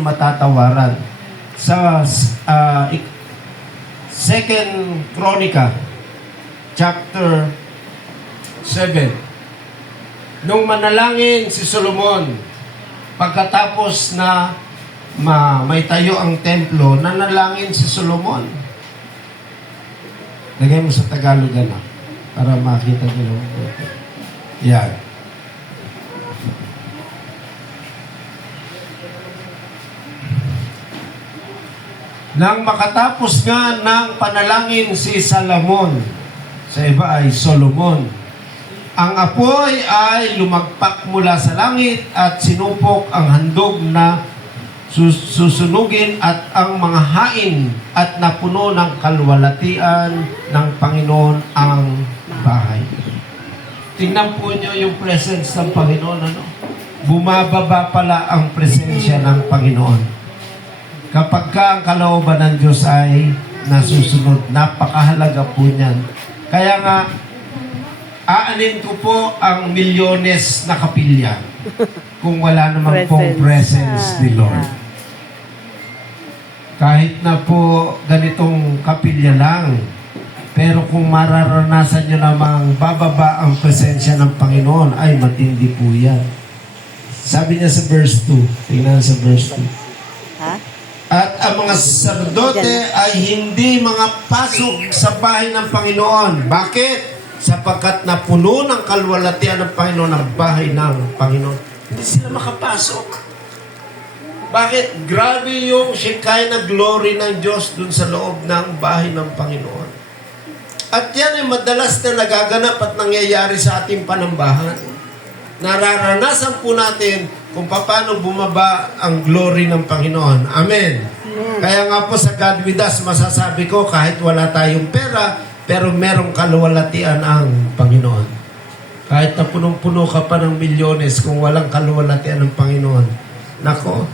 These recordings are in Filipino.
matatawaran. Sa Second Chronica, chapter 7. Nung manalangin si Solomon, pagkatapos na may tayo ang templo, nanalangin si Solomon. Lagay mo sa Tagalog para makita nyo. Yan. Nang makatapos nga ng panalangin si Salomon, sa iba ay Solomon, ang apoy ay lumagpak mula sa langit at sinupok ang handog na susunugin at ang mga hain at napuno ng kalwalatian ng Panginoon ang bahay. Tingnan po nyo yung presence ng Panginoon. Bumababa pala ang presensya ng Panginoon. Kapag ang kalooban ng Diyos ay nasusunod, napakahalaga po niyan. Kaya nga, aanin ko po ang milyones na kapilya kung wala naman pong presence ni Lord. Kahit na po ganitong kapilya lang, pero kung mararanasan nyo namang bababa ang presensya ng Panginoon, ay matindi po yan. Sabi niya sa verse 2, tingnan sa verse 2. At ang mga sacerdote ay hindi mga pasok sa bahay ng Panginoon. Bakit? Sapagkat napuno ng kalwalatian ng Panginoon ang bahay ng Panginoon. Hindi sila makapasok. Bakit? Grabe yung Shekinah glory ng Diyos dun sa loob ng bahay ng Panginoon. At yan ay madalas na nagaganap at nangyayari sa ating panambahan. Nararanasan po natin kung paano bumaba ang glory ng Panginoon. Amen. Kaya nga po sa God with us, masasabi ko kahit wala tayong pera, pero merong kaluwalhatian ang Panginoon. Kahit na punong-puno ka pa ng milyones, kung walang kaluwalhatian ng Panginoon, nako,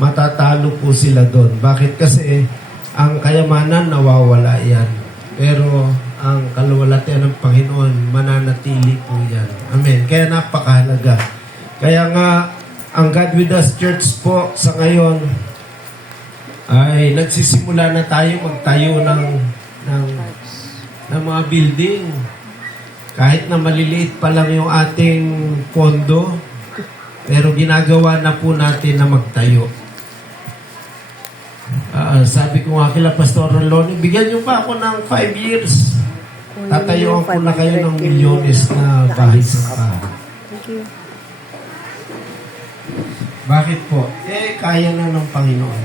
matatalo po sila doon. Bakit? Kasi ang kayamanan nawawala yan. Pero ang kaluwalhatian ng Panginoon, mananatili po yan. Amen. Kaya napakahalaga. Kaya nga, ang God with us Church po sa ngayon ay nagsisimula na tayo magtayo ng mga building. Kahit na maliliit pa lang yung ating pondo, pero ginagawa na po natin na magtayo. Sabi ko nga kila Pastor Lonnie, bigyan niyo pa ako ng 5 years. Tatayuan ko na kayo ng milyones na bahay sa bahay. Thank you. Bakit po? Kaya na ng Panginoon.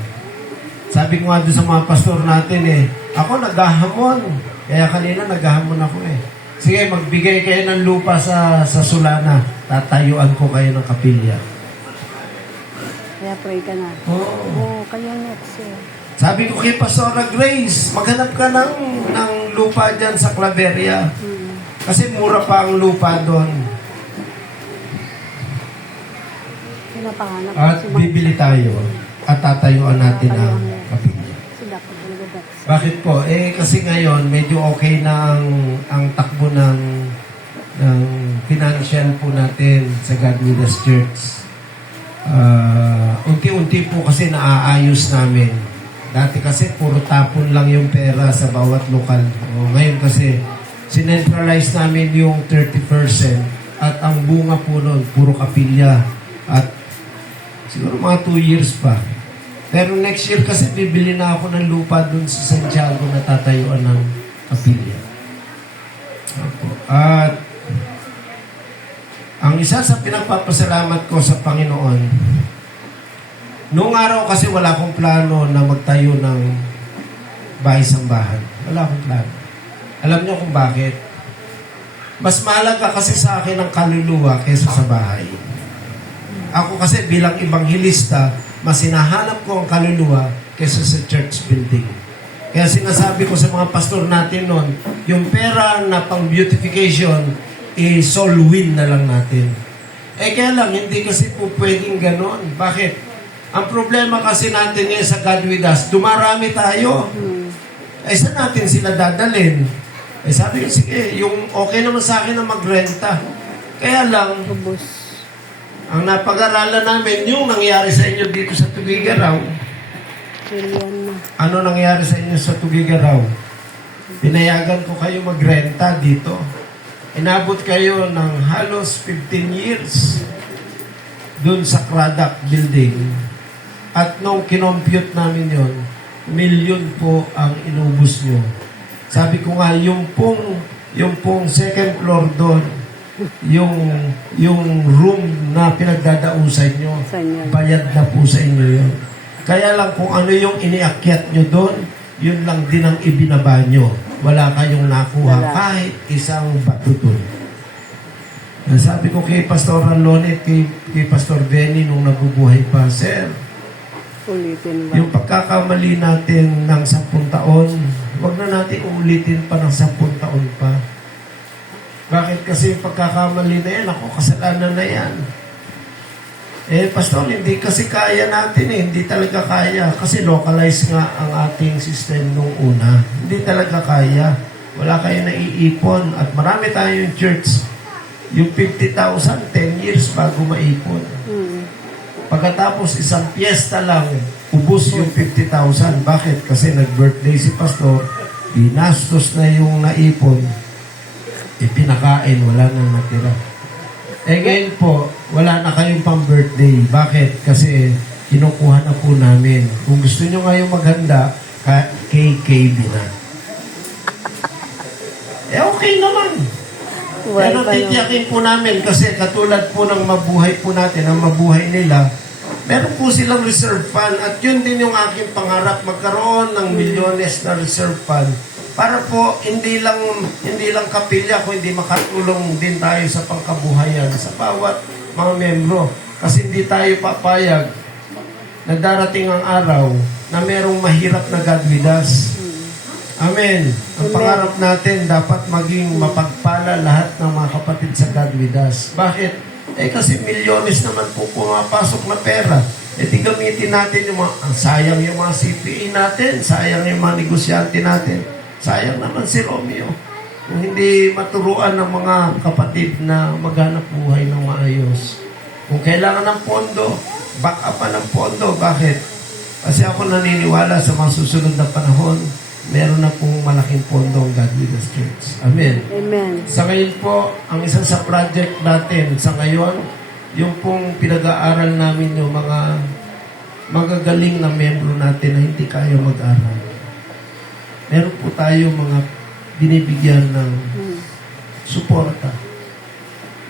Sabi ko nga doon sa mga pastor natin ako naghahamon. Kaya kanina naghahamon ako Sige, magbigay kayo ng lupa sa Sulana. Tatayuan ko kayo ng kapilya. Kaya pray ka na. Oo. Kaya next Sabi ko kay Pastora Grace, maghanap ka ng lupa dyan sa Claveria. Kasi mura pa ang lupa doon. At bibili tayo at tatayuan natin ang kapilya. Bakit po? Kasi ngayon, medyo okay na ang takbo ng financial po natin sa God with us Church. Unti-unti po kasi naaayos namin. Dati kasi puro tapon lang yung pera sa bawat lokal. Ngayon kasi sinentralize namin yung 30% at ang bunga po nun, puro kapilya. At siguro mga 2 years pa. Pero next year kasi bibili na ako ng lupa dun sa Santiago na tatayuan ng kapilya. At ang isa sa pinagpapasalamat ko sa Panginoon, noong araw kasi wala akong plano na magtayo ng bahay-sambahan. Wala akong plano. Alam niyo kung bakit? Mas mahalaga kasi sa akin ang kaluluwa kaysa sa bahay. Ako kasi bilang ibanghilista, mas hinahanap ko ang kaluluwa kaysa sa church building. Kaya sinasabi ko sa mga pastor natin noon, yung pera na pang beautification, soul win na lang natin. Kaya lang, hindi kasi po pwedeng ganon. Bakit? Ang problema kasi natin ngayon sa God with us, dumarami tayo. Saan natin sila dadalhin? Sabi ko, sige, yung okay naman sa akin na magrenta. Kaya lang, ang napag-aralan namin, yung nangyari sa inyo dito sa Tugigaraw. Trillion na. Ano nangyari sa inyo sa Tugigaraw? Pinayagan ko kayo magrenta dito. Inabot kayo ng halos 15 years dun sa Craddock building. At nung kinompute namin yon, milyon po ang inubos nyo. Sabi ko nga, yung pong second floor doon, yung room na pinagdadausan nyo, Saan yun? bayad na po sa inyo yun. Kaya lang kung ano yung iniakyat nyo doon, yun lang din ang ibinaba nyo. Wala kayong nakuha Wala. kahit isang bato doon. Sabi ko kay Pastor Alonet, kay Pastor Benny nung nabubuhay pa, Sir, Ulitin ba? yung pagkakamali natin ng 10 taon, huwag na natin uulitin pa ng 10 taon pa. Bakit? Kasi yung pagkakamali na yan, ako, kasalanan na yan. Pastor, hindi kasi kaya natin Hindi talaga kaya. Kasi localized nga ang ating system nung una. Hindi talaga kaya. Wala kayo naiipon. At marami tayong church. Yung 50,000, 10 years bago maipon. Pagkatapos isang piyesta lang, ubos yung 50,000. Bakit? Kasi nag-birthday si Pastor, binastos na yung naipon, ipinakain, wala nang natira. Ngayon po, wala na kayong pang-birthday. Bakit? Kasi kinukuha na po namin. Kung gusto nyo ngayon maghanda, KKB na. Okay naman. Pero titiyakin po namin kasi katulad po ng mabuhay po natin, ang mabuhay nila, meron po silang reserve fund at yun din yung aking pangarap, magkaroon ng milyones na reserve fund para po hindi lang kapilya, kundi makatulong din tayo sa pangkabuhayan sa bawat mga membro. Kasi hindi tayo papayag na darating ang araw na merong mahirap na God with us. Amen. Ang pangarap natin dapat maging mapagpala lahat ng mga kapatid sa God with us. Bakit? Kasi milyones naman po pumapasok na pera. Di gamitin natin yung mga, sayang yung mga CPA natin, sayang yung mga negosyante natin, sayang naman si Romeo. Kung hindi maturuan ng mga kapatid na maghanap buhay ng maayos. Kung kailangan ng pondo, back up pa ng pondo. Bakit? Kasi ako naniniwala sa mga susunod na panahon, meron na pong malaking pondo ang God with us Church. Amen. Amen. Sa ngayon po, ang isang sa project natin sa ngayon, yung pong pinag-aaral namin yung mga magagaling na membro natin na hindi kaya mag-aral. Meron po tayo mga binibigyan ng suporta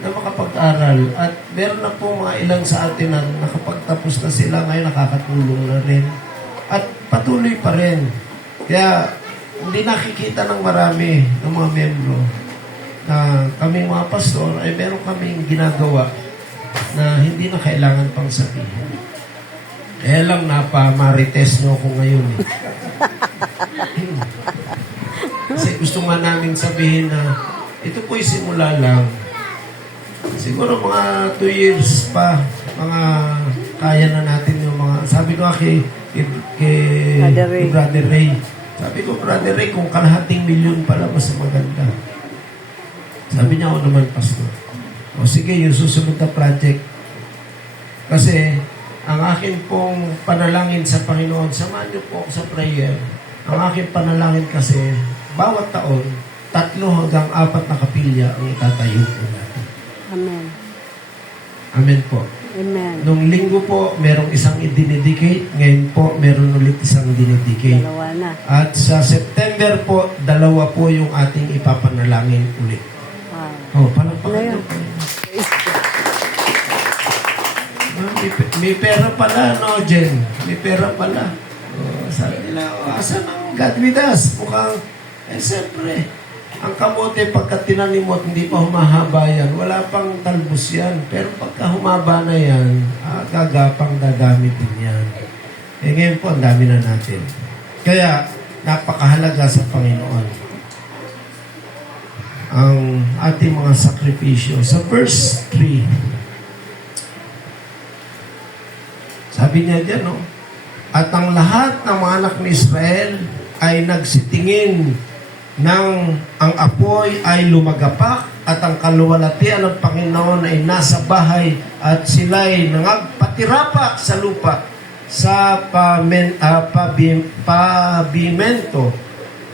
na makapag-aral. At meron na po mga ilang sa atin na nakapagtapos na sila, ngayon nakakatulong na rin. At patuloy pa rin. Kaya, hindi nakikita ng marami ng mga membro na kaming mga pastor ay meron kaming ginagawa na hindi na kailangan pang sabihin. Kaya lang napamarites nyo ako ngayon. Kasi gusto nga namin sabihin na ito po'y simula lang. Siguro mga 2 years pa, mga kaya na natin yung mga, sabi ko kay Brother Ray. Sabi ko, Brother Ray, kung kalahating milyon pala, mas maganda. Sabi niya, ako naman, Pastor. O sige, yung susunod na project. Kasi, ang akin pong panalangin sa Panginoon, samahan niyo po ako sa prayer. Ang aking panalangin kasi, bawat taon, 3 hanggang 4 na kapilya ang itatayo po natin. Amen. Amen po. Amen. Nung linggo po, merong isang i-dedicate. Ngayon po, meron ulit isang dinedicate. Dalawa na. At sa September po, 2 po yung ating ipapanalangin ulit. Wow. Palakpakan niyo. May pera pala, no, Jen? May pera pala. Sabi nila, asan ang God with us? Mukhang, siyempre, ang kamote pagka tinanim mo at hindi pa humahaba yan, wala pang talbos yan. Pero pagka humaba na yan, gagapang gagamitin yan. Ngayon po, ang dami na natin. Kaya, napakahalaga sa Panginoon ang ating mga sakripisyo. Sa verse 3, sabi niya dyan, no? At ang lahat ng mga anak ni Israel ay nagsitingin nang ang apoy ay lumagapak at ang kaluwalhatian ng Panginoon ay nasa bahay at sila'y nangagpatirapak sa lupa sa pabimento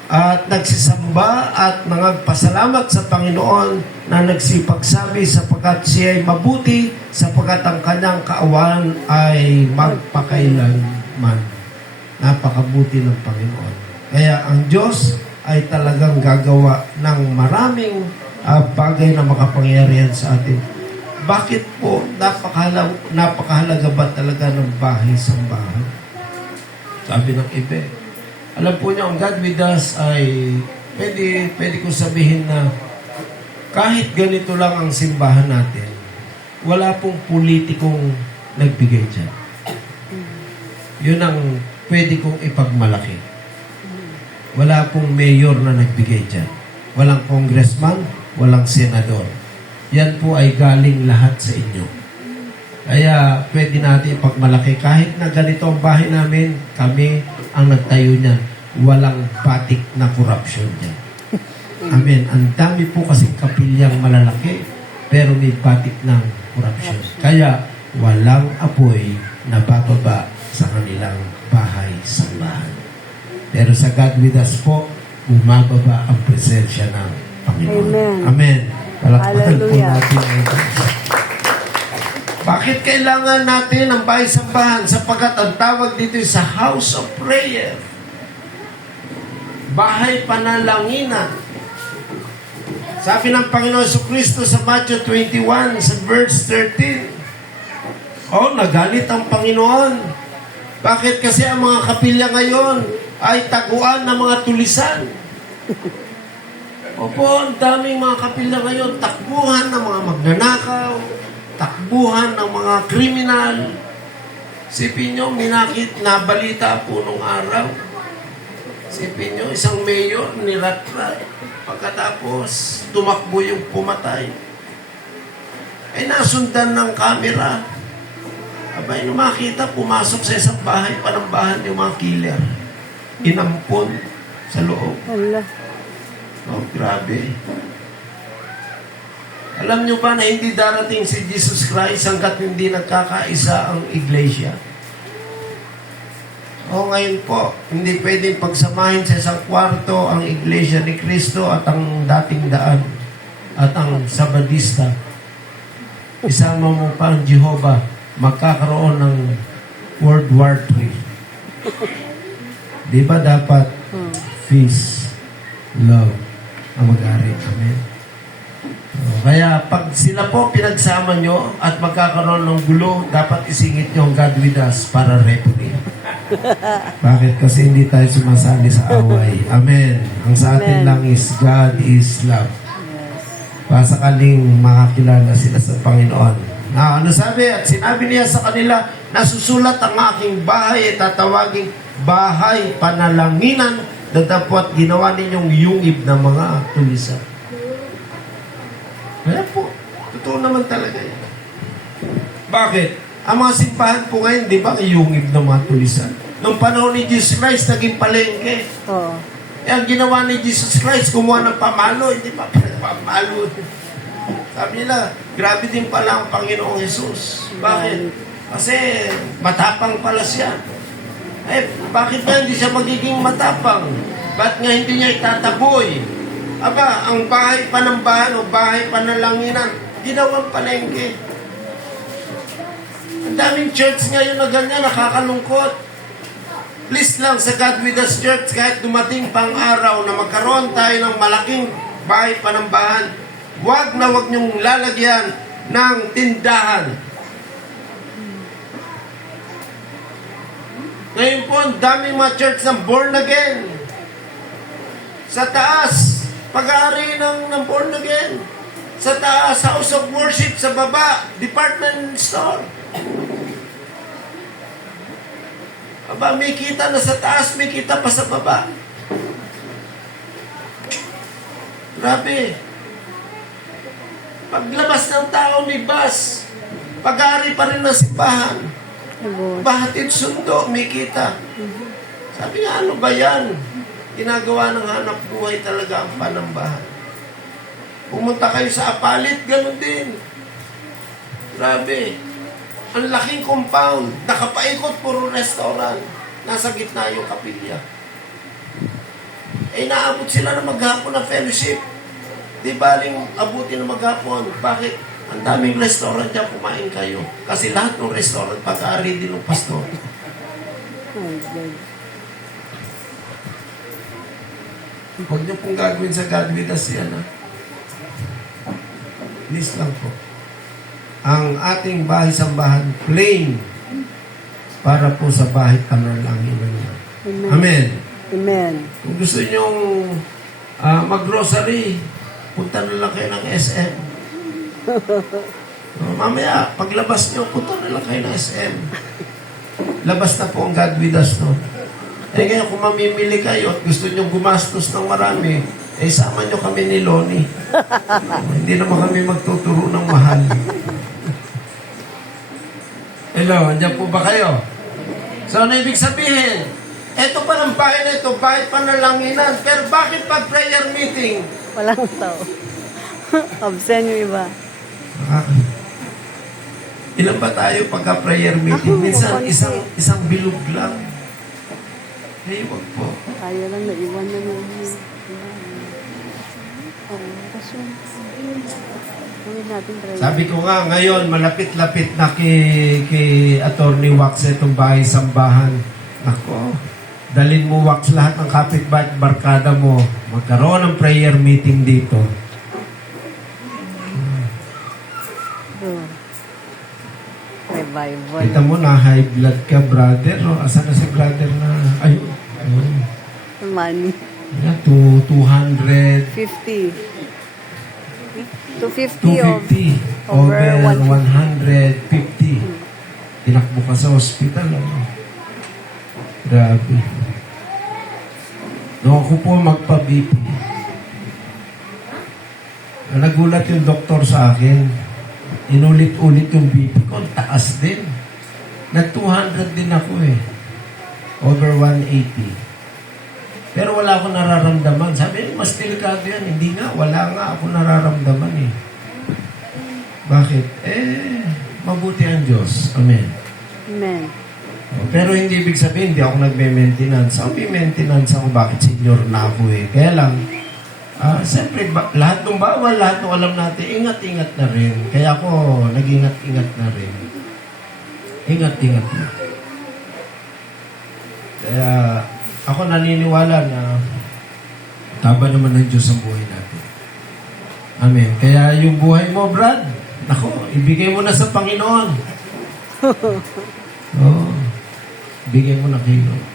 at nagsisamba at nangagpasalamat sa Panginoon na nagsipagsabi sapagkat siya ay mabuti sapagkat ang kanyang kaawan ay magpakailanman. Napakabuti ng Panginoon. Kaya ang Diyos ay talagang gagawa ng maraming bagay na makapangyarihan sa atin. Bakit po napakahalaga ba talaga ng bahay-sambahan? Sabi ng iba. Alam po niyo, ang God with us ay pwede ko sabihin na kahit ganito lang ang simbahan natin, wala pong politikong nagbigay dyan. Yun ang pwede kong ipagmalaki. Wala pong mayor na nagbigay dyan. Walang congressman, walang senador. Yan po ay galing lahat sa inyo. Kaya pwede natin ipagmalaki. Kahit na ganito ang bahay namin, kami ang nagtayo niyan. Walang batik na corruption dyan. Amen. Ang dami po kasing kapilyang malalaki, pero may batik ng corruption. Kaya walang apoy na bababa sa kanilang bahay-sambahan. Pero sa God with us po, bumababa ang presensya ng Panginoon. Amen. Amen. Palakpakan po Hallelujah. natin ang Diyos. Bakit kailangan natin ang bahay-sambahan? Sapagkat ang tawag dito sa house of prayer. Bahay panalanginan. Sabi ng Panginoon Jesucristo sa Matthew 21, sa verse 13. Nagalit ang Panginoon. Bakit? Kasi ang mga kapilya ngayon ay taguan ng mga tulisan. Opo, ang daming mga kapilya ngayon, takbuhan ng mga magnanakaw, takbuhan ng mga kriminal. Sipin nyo, na balita po nung araw. Sipin nyo, isang mayor niratrat. Pagkatapos, tumakbo yung pumatay. Ay nasundan ng kamera. Abay, nung makita, pumasok sa isang bahay, panambahan yung mga killer. Inampon sa loob. Hala. Grabe. Alam nyo ba na hindi darating si Jesus Christ hanggat hindi nagkakaisa ang iglesia? Ngayon po, hindi pwedeng pagsamahin sa isang kwarto ang iglesia ni Cristo at ang dating daan at ang Sabadista. Isama mo pa ang Jehovah, magkakaroon ng World War III. Di ba dapat peace, love, ang mag-ari. Amen. Kaya pag sila po pinagsama nyo at magkakaroon ng gulo, dapat isingit nyo ang God with us para referee. Bakit? Kasi hindi tayo sumasali sa away. Amen. Ang sa atin Amen. lang is God is love. Yes. Pasakaling makakilala sila sa Panginoon. Ano sabi? At sinabi niya sa kanila, nasusulat ang aking bahay at tatawaging bahay panalanginan, datapwat ginawa ninyong yungib ng mga tulisan. Kaya po, totoo naman talaga yun. Bakit? Ang mga simbahan po ngayon, di ba, yungib ng mga tulisan? Nung panahon ni Jesus Christ, naging palengke. Oo. Ang ginawa ni Jesus Christ, kumuha ng pamalo, hindi pa pamalo. Sabi nila, grabe din pala ang Panginoong Jesus. Bakit? Kasi matapang pala siya. Bakit ba hindi siya magiging matapang? Ba't nga hindi niya itataboy? Aba, ang bahay panambahan o bahay panalanginan, ginawang palengke. Ang daming church ngayon na ganyan, nakakalungkot. Please lang sa God with us church, kahit dumating pang araw na magkaroon tayo ng malaking bahay panambahan, wag na wag niyong lalagyan ng tindahan. Ngayon po, ang daming mga church na born again. Sa taas, pag-aari ng born again. Sa taas, house of worship. Sa baba, department store. Aba, may kita na sa taas, may kita pa sa baba. Grabe. Paglabas ng tao, may bus. Pag-aari pa rin ng simbahan. Bahatid sundo, may kita. Sabi nga, ano ba yan? Ginagawa ng hanap buhay talaga ang panambahan. Pumunta kayo sa Apalit, ganun din. Grabe. Ang laking compound. Nakapaikot, puro restaurant. Nasa gitna yung kapilya. Eh, naabot sila na maghapon na fellowship. Di baling abutin na maghapon. Bakit? Ang daming restaurant dyan, kumain kayo. Kasi lahat ng restaurant, pag-aari din ng pastor. My God. Huwag niyo pong gagawin sa God with us yan, ha? Please lang po. Ang ating bahay-sambahan, plain, para po sa bahay panalangin niya. Amen. Amen. Amen. Kung gusto nyong mag-grocery, punta na lang kayo ng SM. Mamaya, paglabas nyo, punta na lang kayo ng SM. Labas na po ang God with us, no? Eh ngayon, kung mamimili kayo at gusto nyong gumastos ng marami, eh sama nyo kami ni Lonnie. Hindi naman kami magtuturo ng mahal. Hello, andyan po ba kayo? So, ano ibig sabihin? Ito pa ng bahay na ito, bahay panalanginan. Pero bakit pag prayer meeting? Walang tao. Absent yung iba. Ilan ba tayo pagka prayer meeting? Minsan, isang bilog lang. Hey, wag po. Tayo lang, naiwan na namin. Kaso, gawin natin prayer. Sabi ko nga, ngayon, malapit-lapit na kay Attorney Wax itong bahay-sambahan. Ako, dalin mo Wax lahat ng kapitbahay at barkada mo. Magkaroon ng prayer meeting dito. Revival. Kita mo na, high blood ka, brother. O, asan na si brother na? Ayun. Money. Yan, 200. 50. 250 of 250 over over 150. Tinakbo ka sa hospital. Ano? Grabe. Nung ako po magpa-BP, nagulat yung doktor sa akin. Inulit-ulit yung BP ko. Taas din. Nag-200 din ako eh. Over 180. Pero wala akong nararamdaman. Sabi, mas delikado yan. Hindi nga, wala nga ako nararamdaman eh. Bakit? Mabuti ang Diyos. Amen. Amen. Pero hindi ibig sabihin, hindi ako nagme-maintenance. Ako may maintenance ako, bakit senior na ako eh. Kaya lang, siyempre, lahat ng bawal, lahat ng alam natin, ingat-ingat na rin. Kaya ako, nag-ingat-ingat na rin. Ingat-ingat na. Kaya, ako naniniwala na taba naman ng Diyos ang buhay natin. Amen. Kaya yung buhay mo, Brad, nako, ibigay mo na sa Panginoon. Oo. Ibigay mo na kay Lord.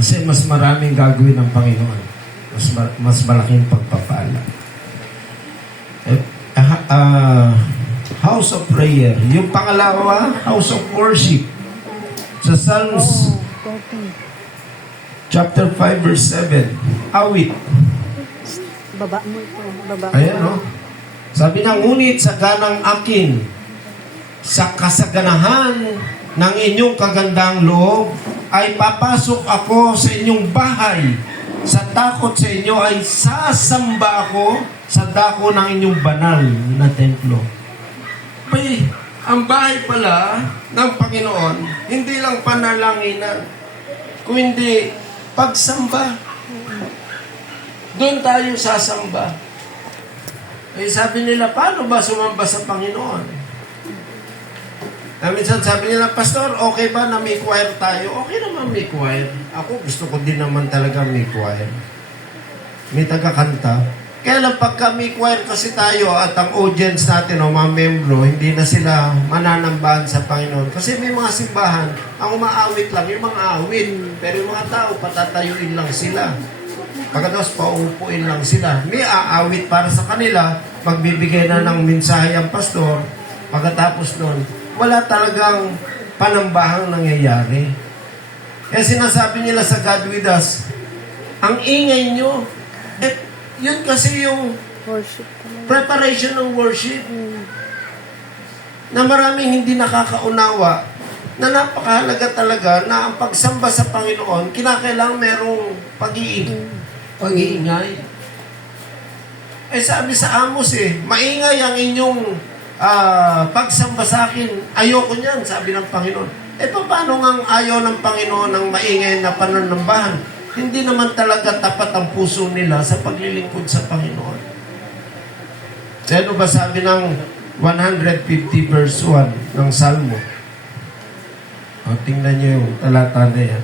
Kasi mas maraming gagawin ng Panginoon. Mas malaking pagpapala. House of prayer. Yung pangalawa, house of worship. Sa Psalms 30. chapter 5 verse 7. Awit. Baba mo ito. Baba. Ayan, no? Sabi niya, ngunit sa ganang akin, sa kasaganahan ng inyong kagandang loob, ay papasok ako sa inyong bahay. Sa takot sa inyo ay sasamba ako sa dako ng inyong banal na templo. May, ang bahay pala ng Panginoon, hindi lang panalanginan, kung hindi pagsamba. Doon tayo sasamba. Eh, sabi nila, paano ba sumamba sa Panginoon? Minsan sabi nila, Pastor, okay ba na may choir tayo? Okay naman may choir. Ako gusto ko din naman talaga may choir. May tagakanta. Kaya lang pagka may choir kasi tayo at ang audience natin o mga membro, hindi na sila mananambahan sa Panginoon. Kasi may mga simbahan, ang umaawit lang yung mga awit. Pero yung mga tao, patatayuin lang sila. Pagkatapos, pauupuin lang sila. May aawit para sa kanila, magbibigay na ng mensahe ang pastor. Pagkatapos nun, wala talagang panambahang nangyayari. Kaya sinasabi nila sa God with us, ang ingay nyo, yun kasi yung Worship. preparation ng worship na maraming hindi nakakaunawa na napakahalaga talaga na ang pagsamba sa Panginoon, kinakailangan merong pag-iingay. Eh sabi sa Amos maingay ang inyong pagsamba sa akin, ayoko niyan, sabi ng Panginoon. Paano nga ayaw ng Panginoon ng maingay na pananambahan? Hindi naman talaga tapat ang puso nila sa paglilingkod sa Panginoon. Ano ba sabi ng 150 verse 1 ng Salmo? Tingnan niyo yung talata na yan.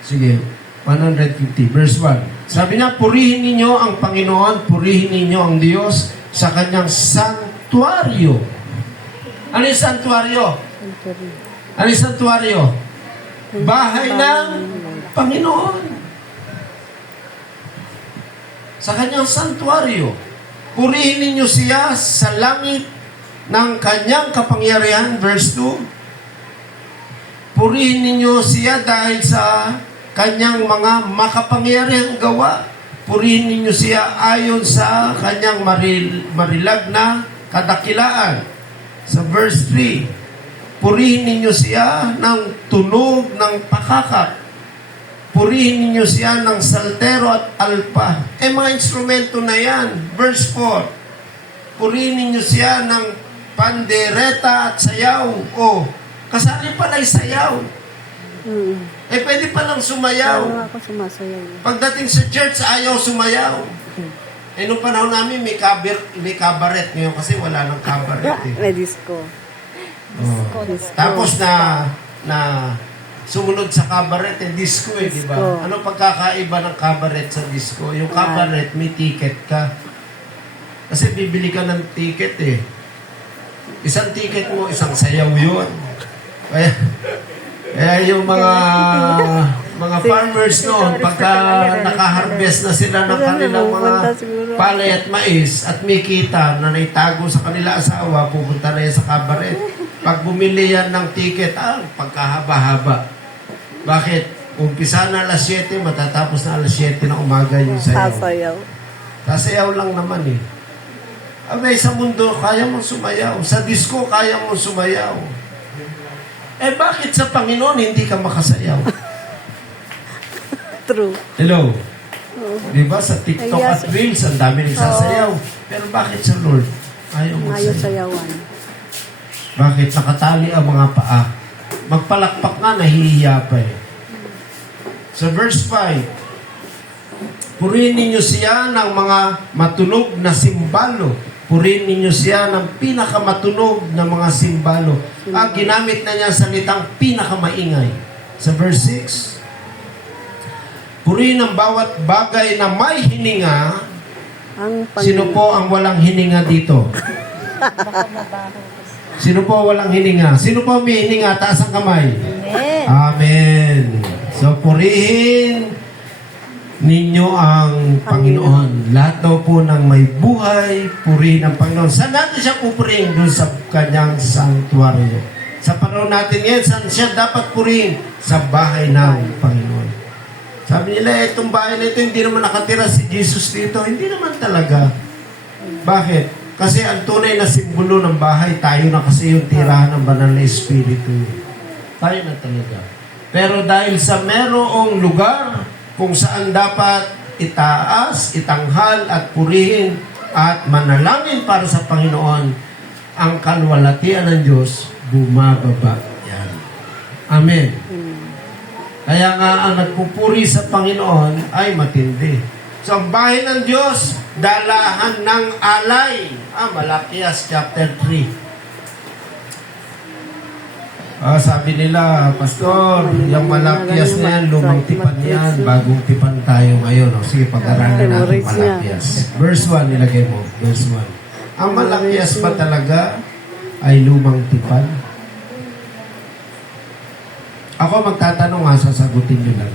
Sige, 150 verse 1. Sabi niya, purihin ninyo ang Panginoon, purihin ninyo ang Diyos sa kanyang santuario. Ano yung santuario? Ano yung santuario? Bahay ng Panginoon. Sa kanyang santuario. Purihin ninyo siya sa langit ng kanyang kapangyarihan. Verse 2. Purihin ninyo siya dahil sa kanyang mga makapangyarihang gawa. Purihin ninyo siya ayon sa kanyang marilag na kadakilaan. Sa verse 3, purihin ninyo siya ng tunog ng pakakak. Purihin ninyo siya ng saltero at alpa. Mga instrumento na yan. Verse 4, purihin ninyo siya ng pandereta at sayaw. Kasali pala ay sayaw. Pwede palang sumayaw. Ako sumasayaw. Pagdating sa church, ayaw sumayaw. Nung panahon namin, may cabaret ngayon kasi wala nang cabaret. May disco. Disco. Tapos na sumunod sa cabaret, disco di ba? Disco. Ano pagkakaiba ng cabaret sa disco? Yung cabaret, may ticket ka. Kasi bibili ka ng ticket Isang ticket mo, isang sayaw yun. Kaya yung mga farmers noon, pagka nakaharvest na sila ng kanilang mga palay at mais at may kita na naitago sa kanila asawa, pupunta na yan sa cabaret. Pag bumili yan ng ticket, pagkahaba-haba. Bakit? Umpisa na alas 7, matatapos na alas 7 ng umaga yung sayaw. Sasayaw. Sasayaw lang naman sa mundo, kaya mong sumayaw. Sa disco, kaya mong sumayaw. Bakit sa Panginoon hindi ka makasayaw? True. Hello? Di ba sa TikTok at Reels, ang dami nagsasayaw. Pero bakit sa Lord? Ayaw mo Ayaw sayaw. sayawan. Bakit? Nakatali ang mga paa. Magpalakpak nga, nahihiya pa Sa verse 5, purihin ninyo siya ng mga matunog na simbalo. Purihin ninyo siya ng pinakamatunog na mga simbalo. Ginamit na niya salitang pinakamaingay. Sa verse 6, purihin ang bawat bagay na may hininga. Sino po ang walang hininga dito? Sino po walang hininga? Sino po may hininga? Taas ang kamay. Amen. Amen. So, purihin ninyo ang Panginoon. Lahat daw po ng may buhay, purihin ang Panginoon. Saan natin siya pupurihin? Doon sa kanyang sanctuaryo. Sa panahon natin ngayon, saan siya dapat purihin? Sa bahay ng Panginoon. Sabi nila, itong bahay na ito, hindi naman nakatira si Jesus dito. Hindi naman talaga. Bakit? Kasi ang tunay na simbolo ng bahay, tayo na kasi yung tirahan ng banal na Espiritu. Tayo na talaga. Pero dahil sa merong lugar kung saan dapat itaas, itanghal at purihin at manalangin para sa Panginoon, ang kalwalatian ng Diyos bumababa. Yan. Amen. Kaya nga ang nagpupuri sa Panginoon ay matindi. So ang bahay ng Diyos, dalahan ng alay. Malakias chapter 3. Sabi nila, Pastor, yung Malakias na yan, lumang tipan yan, bagong tipan tayo ngayon. Sige, pag-aralan natin Malakias. Verse 1, nilagay mo. Verse 1. Ang Malakias ba talaga ay lumang tipan? Ako magtatanong sasagutin nyo lang.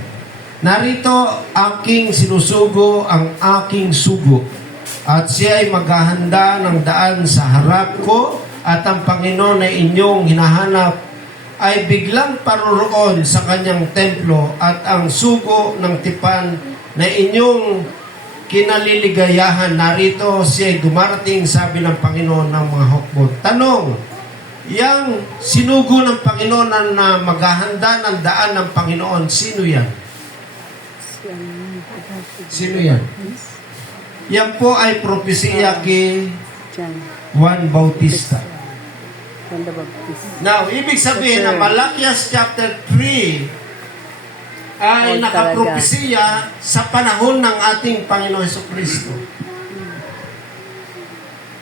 Narito aking sinusugo ang aking sugo, at siya ay maghahanda ng daan sa harap ko, at ang Panginoon na inyong hinahanap ay biglang paroroon sa kanyang templo, at ang sugo ng tipan na inyong kinaliligayahan, narito siya ay dumarating, sabi ng Panginoon ng mga hukbo. Tanong, yang sinugo ng Panginoon na maghahanda ng daan ng Panginoon, sino yan? Sino yan? Yan po ay propesiya kay John. Juan Bautista. John the Baptist. Now, ibig sabihin na Malakias chapter 3 ay Oh, nakapropesiya sa panahon ng ating Panginoon Jesucristo.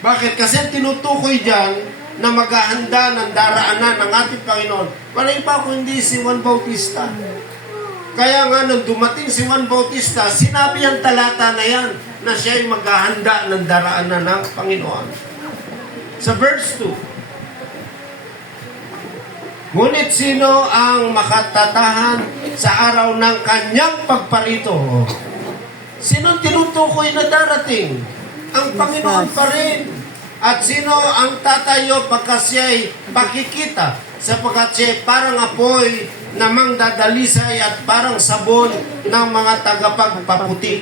Bakit? Kasi tinutukoy dyan na maghahanda ng daraanan ng ating Panginoon. Wala pa kung hindi si Juan Bautista. Kaya nga nung dumating si Juan Bautista, sinabi ang talata na yan na siya ay maghahanda ng daraanan ng Panginoon. Sa verse 2, ngunit sino ang makatatahan sa araw ng kanyang pagparito? Sino tinutukoy na darating? Ang Panginoon pa rin. At sino ang tatayo pagka siya'y pakikita? Sapagkat siya'y parang apoy na mangdadalisay at parang sabon ng mga tagapagpaputi.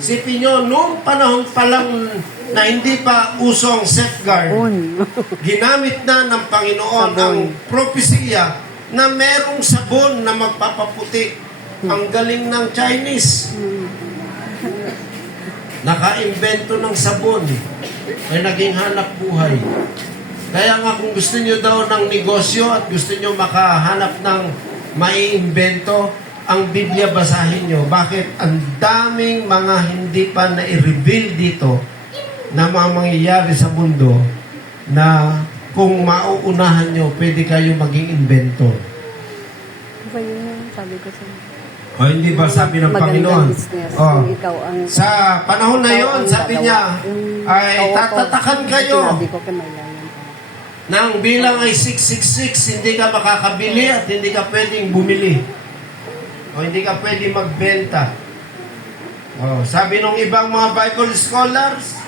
Sipin nyo, noong panahon pa lang na hindi pa usong safeguard, ginamit na ng Panginoon ang propesiya na merong sabon na magpapaputi. Ang galing ng Chinese. Naka-invento ng sabon ay naging hanap buhay. Kaya nga kung gusto nyo daw ng negosyo at gusto nyo makahanap ng maiimbento, ang Biblia basahin nyo. Bakit? Ang daming mga hindi pa na-reveal dito na mga mangyayari sa mundo na kung mauunahan nyo, pwede kayo maging inventor. Diba yun yung sabi ko sa O hindi ba sabi ng magandang Panginoon? business, O, kung ikaw ang sa panahon na yon, sabi niya, ay tatatakan kayo Sinabi ko kay Marian. nang bilang ay 666, hindi ka makakabili at hindi ka pwedeng bumili. O hindi ka pwedeng magbenta. O, sabi ng ibang mga Bible scholars,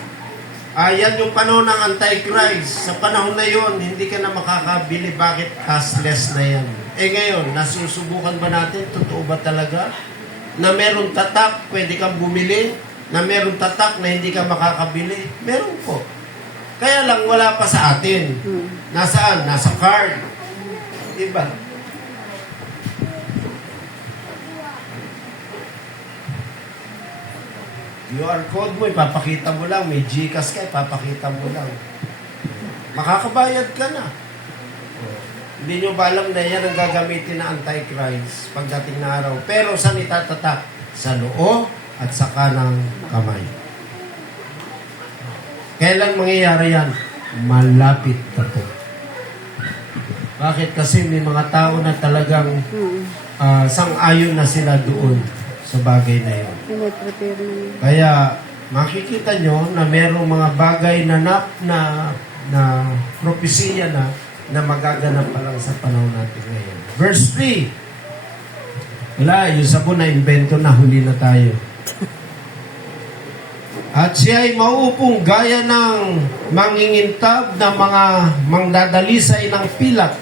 yan yung panahon ng Antichrist. Sa panahon na yon, hindi ka na makakabili. Bakit? Cashless na yan. Ngayon, nasusubukan ba natin? Totoo ba talaga? Na meron tatak, pwede kang bumili. Na meron tatak na hindi ka makakabili. Meron po. Kaya lang, wala pa sa atin. Nasaan? Nasa card. Diba? QR code mo, ipapakita mo lang. May GCash ka, ipapakita mo lang. Makakabayad ka na. Hindi nyo ba alam na yan ang gagamitin na Antichrist pagdating na araw. Pero saan itatatak? Sa noo at sa kanang kamay. Kailan mangyayari yan? Malapit na po. Bakit? Kasi may mga tao na talagang sang-ayon na sila doon sa bagay na yun. Pinaprepare na yun. Kaya makikita nyo na merong mga bagay na propesiya na magaganap pa lang sa panahon natin ngayon. Verse 3. Wala, yung sabon na invento na, huli na tayo. At siya ay mauupong gaya ng mangingintab na mga mangdadalisay ng pilak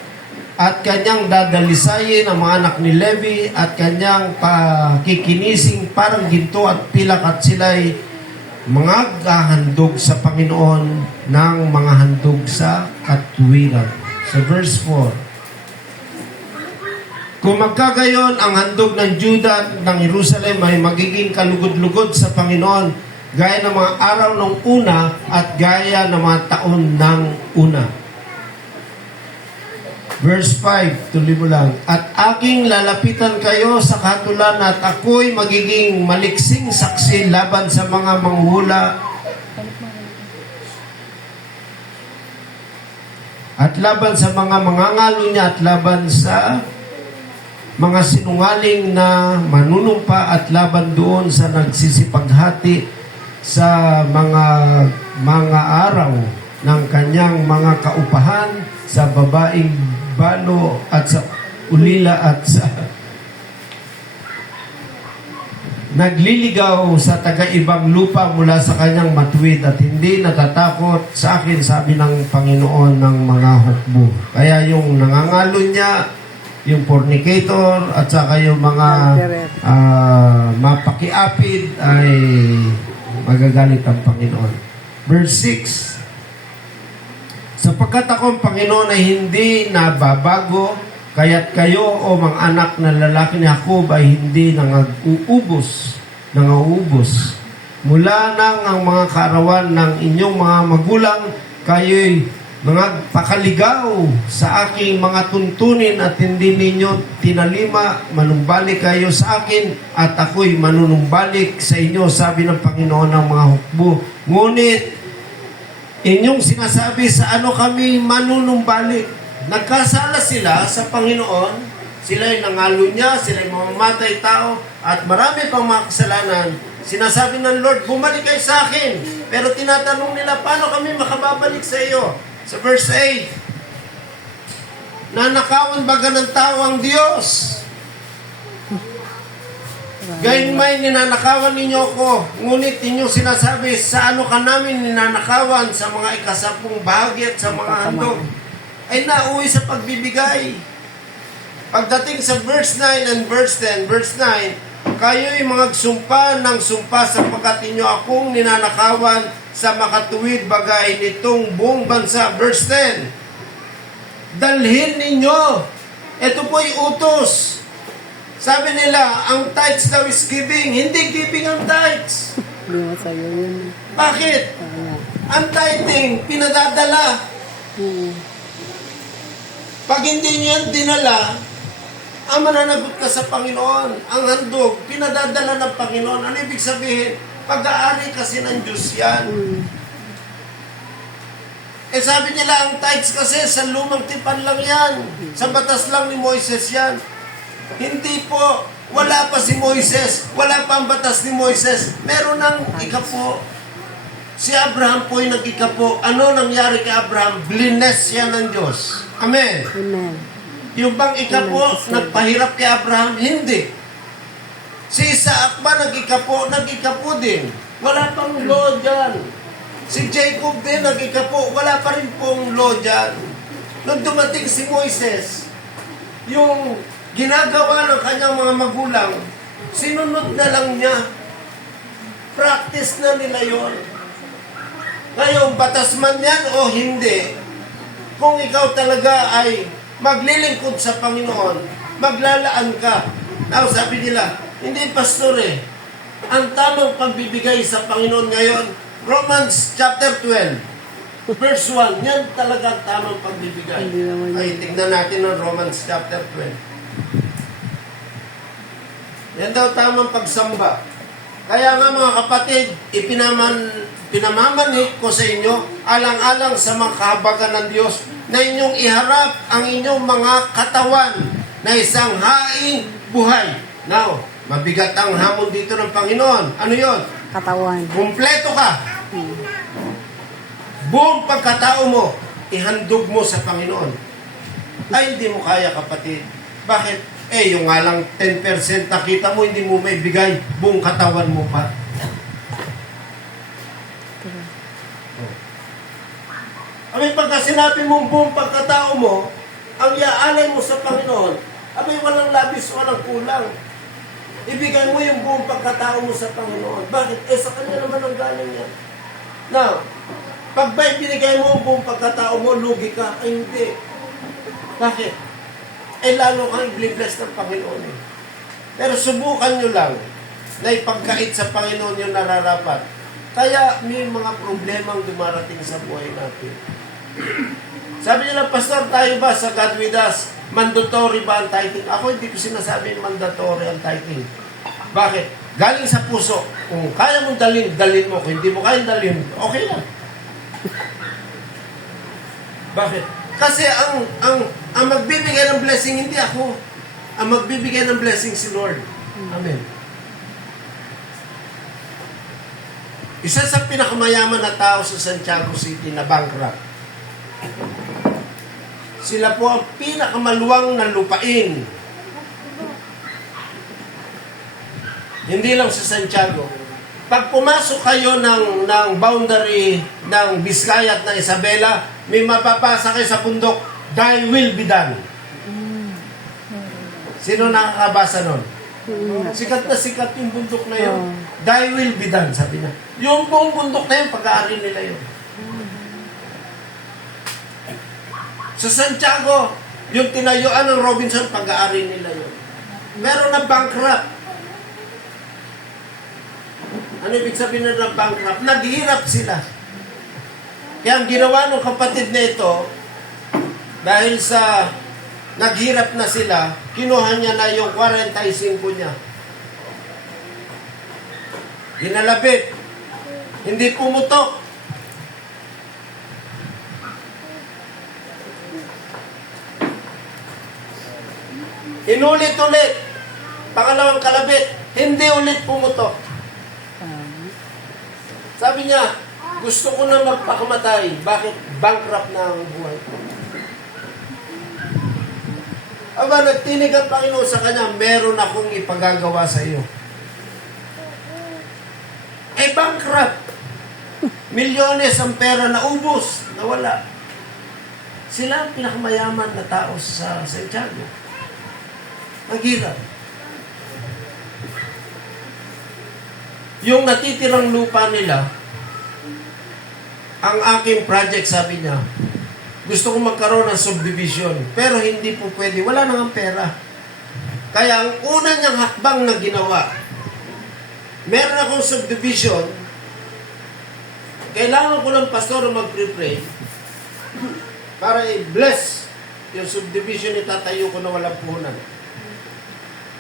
at kanyang dadalisayin ang mga anak ni Levi at kanyang pakikinising parang ginto at pilak at sila'y mga handog sa Panginoon ng mga handog sa katwiran. Sa verse 4. Kung magkagayon, ang handog ng Juda ng Jerusalem ay magiging kalugod-lugod sa Panginoon gaya ng mga araw ng una at gaya ng mga taon ng una. Verse 5, tuloy mo lang. At aking lalapitan kayo sa katulan at ako'y magiging maliksing saksi laban sa mga manghuhula at laban sa mga mangangalo niya at laban sa mga sinungaling na manunumpa at laban doon sa nagsisipaghati sa mga araw ng kanyang mga kaupahan sa babaeng balo at sa ulila at sa nagliligaw sa taga-ibang lupa mula sa kanyang matuwid at hindi natatakot sa akin, sabi ng Panginoon ng mga hukbo. Kaya yung nangangalo niya, yung fornicator at saka yung mga mapakiapid ay magagalit ang Panginoon. Verse 6. Sapagkat ako ang Panginoon ay hindi nababago, kaya't kayo o mga anak na lalaki ni Jacob ay hindi nang-uubos. nangaubos. Mula nang ang mga kaarawan ng inyong mga magulang, kayo'y mga pakaligaw sa aking mga tuntunin at hindi ninyo tinalima, manumbalik kayo sa akin at ako'y manunumbalik sa inyo, sabi ng Panginoon ng mga hukbo. Ngunit, inyong sinasabi sa ano kami manunumbalik? Nagkasala sila sa Panginoon, sila'y nangalo niya, sila'y mamamatay tao, at marami pang mga kasalanan. Sinasabi ng Lord, bumalik kayo sa akin. Pero tinatanong nila, paano kami makababalik sa iyo? Sa verse 8, nanakawan baga ng tao ang Diyos? Gayun may ninanakawan ninyo ko, ngunit inyong sinasabi, sa ano ka namin ninanakawan? Sa mga ika-10 bahagi at sa mga handog. Ay nauwi sa pagbibigay. Pagdating sa verse 9 and verse 10, verse 9, kayo'y magsumpa ng sumpa sapagkat inyo akong ninanakawan sa makatuwid bagay nitong buong bansa. Verse 10, dalhin ninyo. Ito po'y utos. Sabi nila, ang tithes daw is giving. Hindi giving ang tithes. Hindi mo sa'yo yun. Bakit? Ang tithing, pinadadala. Pag hindi nyo yan dinala, ang mananagot ka sa Panginoon. Ang handog, pinadadala ng Panginoon. Ano ibig sabihin? Pag-aari kasi ng Diyos yan. Eh sabi nila, ang tithes kasi sa lumang tipan lang yan. Sa batas lang ni Moises yan. Hindi po. Wala pa si Moises. Wala pa ang batas ni Moises. Meron ng ikapo. Si Abraham po'y nag-ikapo. Ano nangyari kay Abraham? Blines siya ng Diyos. Amen. Amen. Yung bang ikapo, nagpahirap kay Abraham? Hindi. Si Isaac ba nag-ikapo din. Wala pang law dyan. Si Jacob din nag-ikapo. Wala pa rin pong law dyan. Nung dumating si Moises, yung ginagawa ng kanyang mga magulang, sinunod na lang niya. Practice na nila yon. Ngayon, batas man yan o hindi, kung ikaw talaga ay maglilingkod sa Panginoon, maglalaan ka. Now, sabi nila, hindi pastor ang tamang pagbibigay sa Panginoon ngayon, Romans chapter 12, verse 1, yan talaga ang tamang pagbibigay. Ay, tingnan natin ang Romans chapter 12. Yan daw tamang pagsamba. Kaya nga mga kapatid, pinamamanhik ko sa inyo, alang-alang sa mga kahabagan ng Diyos, na inyong iharap ang inyong mga katawan na isang haing buhay. Now, mabigat ang hamon dito ng Panginoon. Ano yon? Katawan. Kumpleto ka. Buong pagkatao mo, ihandog mo sa Panginoon. Ay, hindi mo kaya, kapatid. Bakit? Yung nga lang 10% nakita mo, hindi mo may bigay, buong katawan mo pa. Abay, pagka sinabi mong buong pagkatao mo, ang iaalay mo sa Panginoon, abay, walang labis, walang kulang. Ibigay mo yung buong pagkatao mo sa Panginoon. Bakit? Sa Kanya naman ang galing yan. Now, pag ba'y binigay mo ang buong pagkatao mo, lugi ka? Ay, hindi. Bakit? Lalo kang i-bless ng Panginoon. Pero subukan nyo lang na ipagkait sa Panginoon yung nararapat. Kaya may mga problemang dumarating sa buhay natin. Sabi nila, Pastor, tayo ba sa God with us? Mandatory ba ang tithing? Ako hindi ko sinasabi mandatory ang tithing. Bakit? Galing sa puso. Kung kaya mong dalhin mo. Kung hindi mo kaya dalhin, okay lang. Bakit? Kasi ang magbibigay ng blessing, hindi ako. Ang magbibigay ng blessing si Lord. Amen. Isa sa pinakamayaman na tao sa Santiago City na bankrupt. Sila po ang pinakamaluwang na lupain. Hindi lang sa Santiago. Pag pumasok kayo ng boundary ng Vizcaya at ng Isabela, may mapapasa kayo sa bundok, thy will be done. Sino nakakabasa nun? Sikat na sikat yung bundok na yun. Thy will be done, sabi niya. Yung buong bundok na yun, pag-aari nila yun. Sa Santiago, yung tinayuan ng Robinson, pag-aari nila yun. Meron na bankrupt. Ano ibig sabihin ng bankrupt? Naghihirap sila. Kaya ang ginawa ng kapatid na ito, dahil sa naghirap na sila, kinuha niya na yung 45 niya. Ginalabit. Hindi pumutok. Inulit-ulit. Pangalawang kalabit. Hindi ulit pumutok. Sabi niya, gusto ko na magpakamatay. Bakit? Bankrupt na ang buhay ko. Aba, nagtinig ang Panginoon sa kanya, meron akong ipagagawa sa iyo. Eh, bankrupt. Milyones ang pera na ubos, nawala. Sila ang pinakamayaman na tao sa Santiago. Ang hirap. Yung natitirang lupa nila, ang aking project, sabi niya, gusto kong magkaroon ng subdivision, pero hindi po pwede. Wala nang pera. Kaya ang una niyang hakbang na ginawa, meron akong subdivision, kailangan ko ng pastor mag-pray para i-bless yung subdivision itatayo ko na walang puhunan.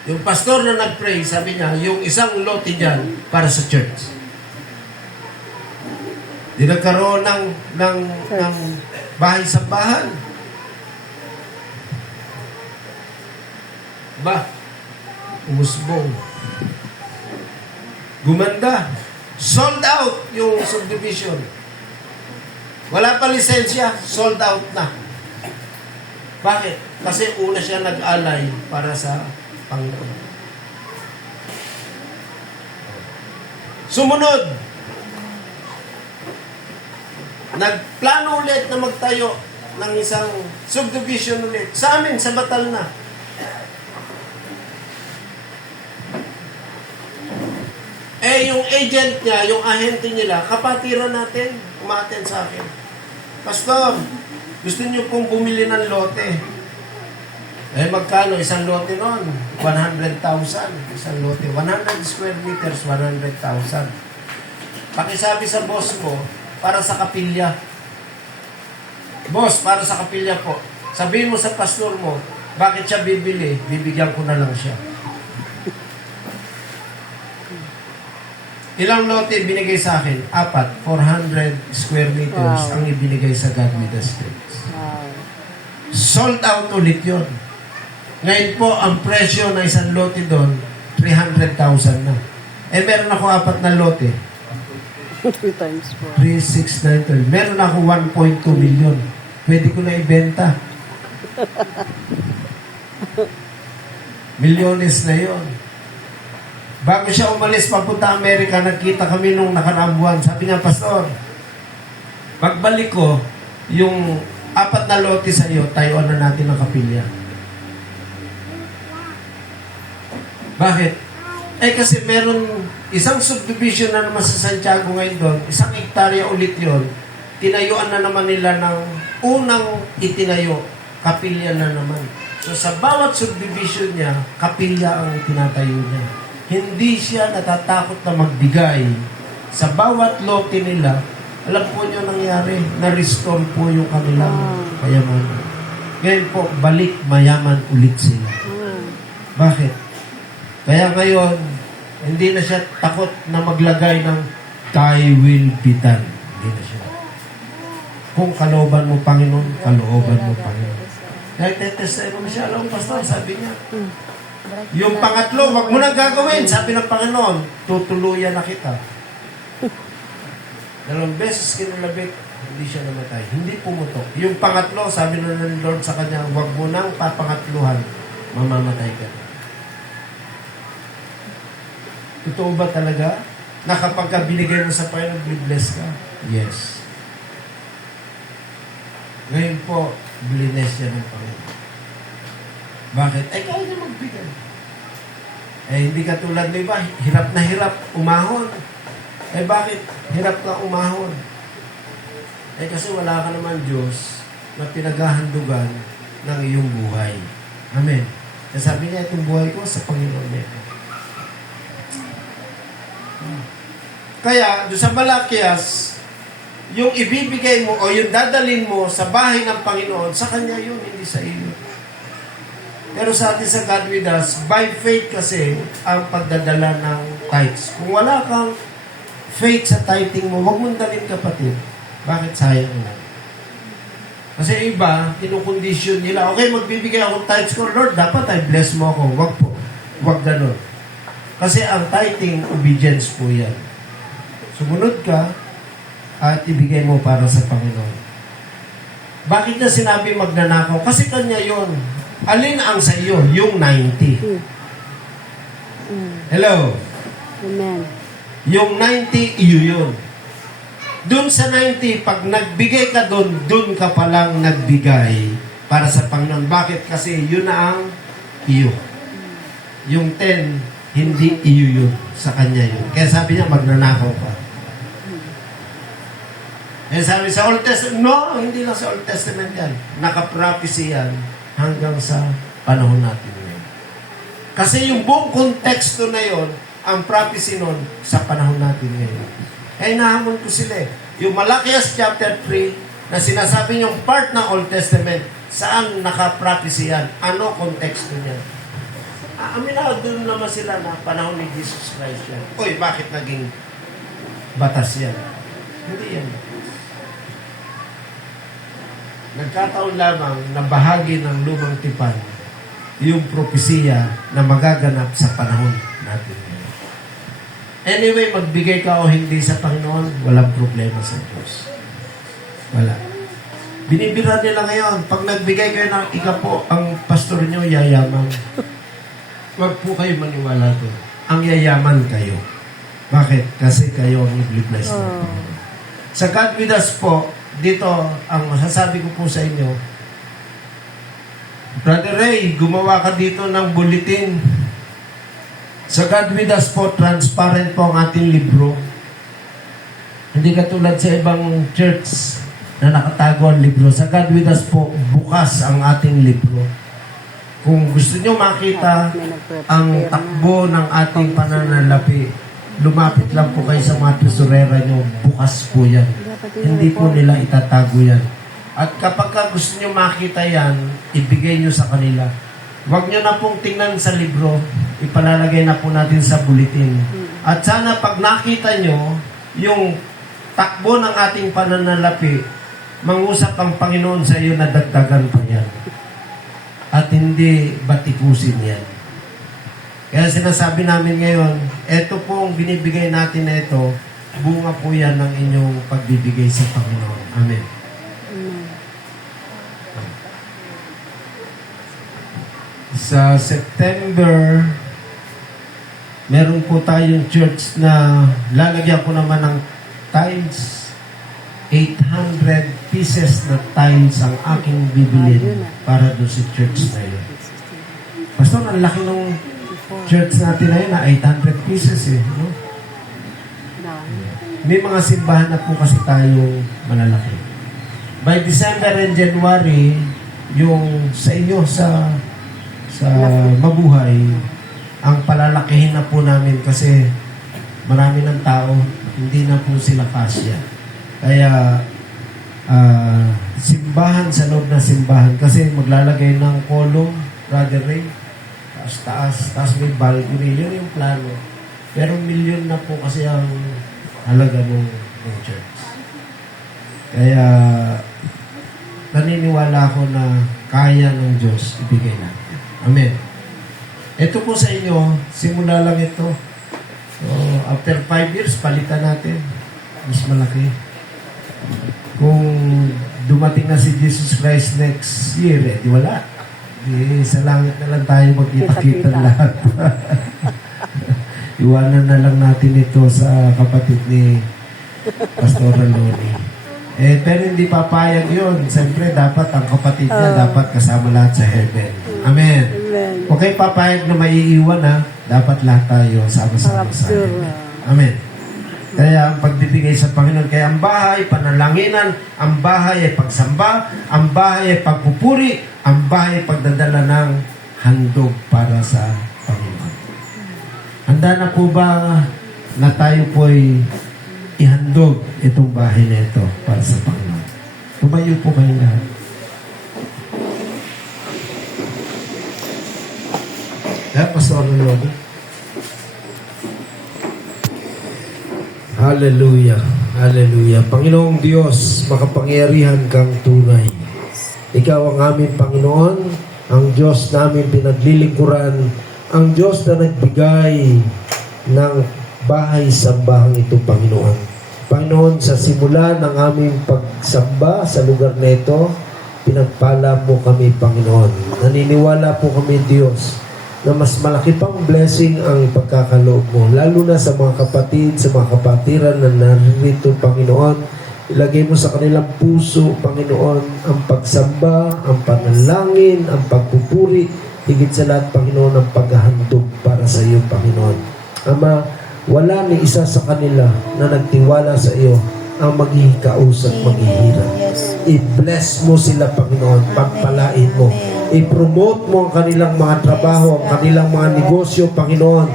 Yung pastor na nag-pray, sabi niya, yung isang lote dyan para sa church. Di nagkaroon ng bahay-sambahan. Ba? Umusbong. Gumanda. Sold out yung subdivision. Wala pa lisensya, sold out na. Bakit? Kasi una siya nag-alay para sa Panginoon. Sumunod. Nagplano ulit na magtayo ng isang subdivision ulit. Sa amin, sa Batal na. Eh, yung agent niya, yung ahente nila, kapatiran natin, umaten sa akin. Pastor, gusto niyo pong bumili ng lote. Eh, magkano? Isang lote noon? 100,000. Isang lote. 100 square meters, 100,000. Pakisabi sa boss mo, para sa kapilya. Boss, para sa kapilya po. Sabihin mo sa pastor mo, bakit siya bibili? Bibigyan ko na lang siya. Ilang lote binigay sa akin? 4. 400 square meters ang ibinigay sa God with the States. Sold out ulit yun. Ngayon po, ang presyo na isang lote doon, 300,000 na. Eh, meron ako 4 na lote. 3 times 3, 6, 4. 9, 12. Meron ako 1.2 million. Pwede ko na ibenta. Milyones na yon. Bago siya umalis papunta Amerika, nagkita kami nung nakaraang buwan. Sabi niya, Pastor, pagbalik ko, yung 4 na lote sa iyo, tayuan na natin ang kapilya. Bakit? Eh kasi meron isang subdivision na naman sa Santiago ngayon doon, 1 hektarya ulit yon, tinayuan na naman nila ng unang itinayo, kapilya na naman. So sa bawat subdivision niya, kapilya ang itinatayo niya. Hindi siya natatakot na magbigay. Sa bawat lote nila, alam po niyo nangyari, na-restore po yung kanilang kayamanan. Ngayon po, balik mayaman ulit sila. Bakit? Kaya ngayon, hindi na siya takot na maglagay ng "Thy will be done." Hindi na siya. Kung kalooban mo, Panginoon, kalooban mo, Panginoon. Kaya tetesay mo siya, alam mo, Pastor, sabi niya, yung pangatlo, wag mo nang gagawin, sabi ng Panginoon, tutuluyan na kita. 2 beses kinalabit, hindi siya namatay. Hindi pumutok. Yung pangatlo, sabi ng Lord sa kanya, wag mo nang papangatluhan, mamamatay ka. Totoo ba talaga? Na kapag binigay mo sa Panginoon, bless ka? Yes. Ngayon po, bless siya ng Panginoon. Bakit? Eh, kaya niya magbigay. Eh, hindi ka tulad ng iba, hirap na hirap, umahon. Eh, bakit? Hirap ka umahon. Eh, kasi wala ka naman Diyos na pinaghahandugan ng iyong buhay. Amen. Kaya sabi niya, itong buhay ko sa Panginoon niya. Kaya, doon sa Malakias, yung ibibigay mo o yung dadalin mo sa bahay ng Panginoon, sa Kanya yun, hindi sa iyo. Pero sa atin sa God with us, by faith kasi ang pagdadala ng tithes. Kung wala kang faith sa tithing mo, huwag mong dalhin kapatid. Bakit sayang lang? Kasi iba, kinukondisyon nila, okay, magbibigay akong tithes ko, Lord, dapat I bless mo ako. Huwag po. Huwag ganun. Kasi ang tithing, obedience po yan. Sumunod ka at ibigay mo para sa Panginoon. Bakit niya sinabi magnanakaw? Kasi kanya yon. Alin ang sa iyo? Yung 90. Hello? Amen. Yung 90, iyo yun. Doon sa 90, pag nagbigay ka doon ka palang nagbigay para sa Panginoon. Bakit? Kasi yun na ang iyo. Yung 10, hindi iyo yun. Sa kanya yun. Kaya sabi niya, magnanakaw ka. Eh sabi sa Old Testament, no, hindi lang sa Old Testament yan. Naka-prophecy yan hanggang sa panahon natin ngayon. Kasi yung buong konteksto na yon, ang prophecy nun sa panahon natin ngayon. Kaya nahamon ko sila eh. Yung Malakias chapter 3 na sinasabi niyong part ng Old Testament, saan naka-prophecy yan? Ano konteksto niya? Aminado doon naman sila na panahon ni Jesus Christ yan. Uy, bakit naging batas yan? Hindi yan. Nagkataon lamang na bahagi ng lumang tipan yung propesiya na magaganap sa panahon natin. Anyway, magbigay ka o hindi sa Panginoon, walang problema sa Diyos. Wala. Binibira nila ngayon, pag nagbigay kayo ng ikapo, ang pastor nyo yayaman. Huwag po kayo maniwala doon. Ang yayaman kayo. Bakit? Kasi kayo ang i-bless ng Panginoon. Sa God with us po, dito, ang masasabi ko po sa inyo, Brother Ray, gumawa ka dito ng bulletin. Sa God with us po, transparent po ang ating libro. Hindi katulad sa ibang church na nakatago ang libro. Sa God with us po, bukas ang ating libro. Kung gusto nyo makita ang takbo ng ating pananalapi, lumapit lang po kayo sa mga tesorera nyo, bukas po yan. Hindi po nila itatago yan. At kapag gusto nyo makita yan, ibigay nyo sa kanila. Huwag nyo na pong tingnan sa libro, ipalalagay na po natin sa bulletin. At sana pag nakita nyo, yung takbo ng ating pananalapi, mangusap ang Panginoon sa iyo na dagdagan pa yan. At hindi batikusin yan. Kaya sinasabi namin ngayon, eto po ang binibigay natin na ito, bunga po yan ng inyong pagbibigay sa Panginoon. Amen. Sa September, meron po tayong church na lalagyan ko naman ng tiles. 800 pieces na tiles ang aking bibilin para doon sa church na yun. Pastor, ang laki ng church natin na yun na 800 pieces eh. No? May mga simbahan na po kasi tayo malalaki. By December and January, yung sa inyo sa Mabuhay, ang palalakihin na po namin kasi marami ng tao, hindi na po sila kasya. Kaya simbahan sa loob na simbahan kasi maglalagay ng kolong, Brother Ray, taas may balcony, yun yung plano. Pero milyon na po kasi ang halaga ng church. Kaya naniniwala ako na kaya ng Diyos ibigay natin. Amen. Ito po sa inyo, simula lang ito. So, after 5 years, palitan natin. Mas malaki. Kung dumating na si Jesus Christ next year, di wala. Di, sa langit na lang tayo magkita-kita lahat. Iwanan na lang natin ito sa kapatid ni Pastor Loni. Pero hindi papayag yun. Siyempre, dapat ang kapatid niya dapat kasama lahat sa heaven. Amen. Okay, papayag na maiiwan ha. Dapat lahat tayo sama-sama sa heaven. Amen. Kaya ang pagbibigay sa Panginoon, kaya ang bahay, panalanginan, ang bahay ay pagsamba, ang bahay ay pagpupuri, ang bahay ay pagdadala ng handog para sa Panginoon. Handa na po ba na tayo po'y ihandog itong bahay na ito para sa Panginoon. Tumayo po kayo lahat. Pastor Lolo. Hallelujah. Hallelujah. Panginoong Diyos, makapangyarihan kang tunay. Ikaw ang aming Panginoon, ang Diyos namin pinaglilingkuran, ang Diyos na nagbigay ng bahay-sambahang ito, Panginoon. Panginoon, sa simula ng aming pagsamba sa lugar na ito, pinagpala mo kami, Panginoon. Naniniwala po kami, Diyos, na mas malaki pang blessing ang pagkakaloob mo. Lalo na sa mga kapatid, sa mga kapatiran na narito, Panginoon. Ilagay mo sa kanilang puso, Panginoon, ang pagsamba, ang panalangin, ang pagpupuri, higit sa lahat, Panginoon, ang paghahandog para sa iyo, Panginoon. Ama, wala ni isa sa kanila na nagtiwala sa iyo ang maghihikaos at maghihirap. I-bless mo sila, Panginoon. Pagpalain mo. I-promote mo ang kanilang mga trabaho, ang kanilang mga negosyo, Panginoon.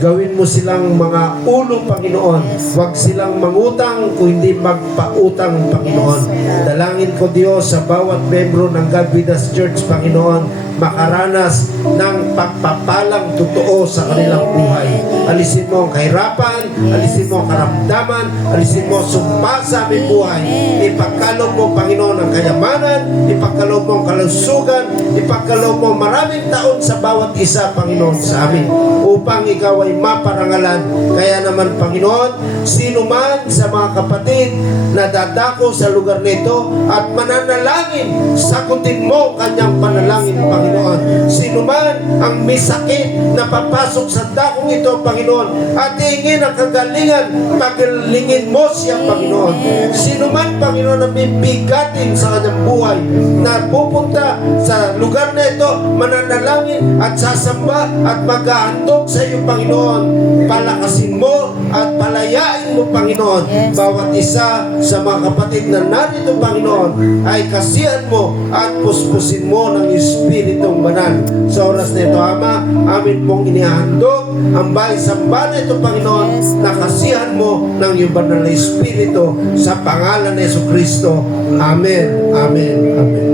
Gawin mo silang mga ulo, Panginoon. Huwag silang mangutang, kung hindi magpautang, Panginoon. Dalangin ko, Diyos, sa bawat membro ng God With Us Church, Panginoon, makaranas ng pagpapalang totoo sa kanilang buhay. Alisin mo ang kahirapan, alisin mo ang karamdaman, alisin mo ang sumpa sa aming buhay. Ipagkaloob mo, Panginoon, ang kayamanan, ipagkaloob mo ang kalusugan, ipagkaloob mo maraming taon sa bawat isa, Panginoon, sa amin, upang ikaw ay maparangalan. Kaya naman, Panginoon, sino man sa mga kapatid na dadako sa lugar nito at mananalangin, sagutin mo kanyang panalangin, Panginoon. Sino man ang may sakit na papasok sa dakong ito, Panginoon, at hingin ang kagalingan, pagalingin mo siya, Panginoon. Sino man, Panginoon, ang may bigatin sa kanyang buhay na pupunta sa lugar na ito, mananalangin at sasamba at maghahandog sa iyo, Panginoon, palakasin mo at palayain mo, Panginoon. Bawat isa sa mga kapatid na narito, Panginoon, ay kasihan mo at puspusin mo ng Espiritong Banal. Sa oras na ito, Ama, amin pong inihandog ang bahay-samba na ito, Panginoon, na kasihan mo ng iyong banal na Espiritu sa pangalan ni Jesucristo. Amen. Amen. Amen.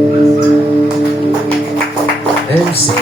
MC.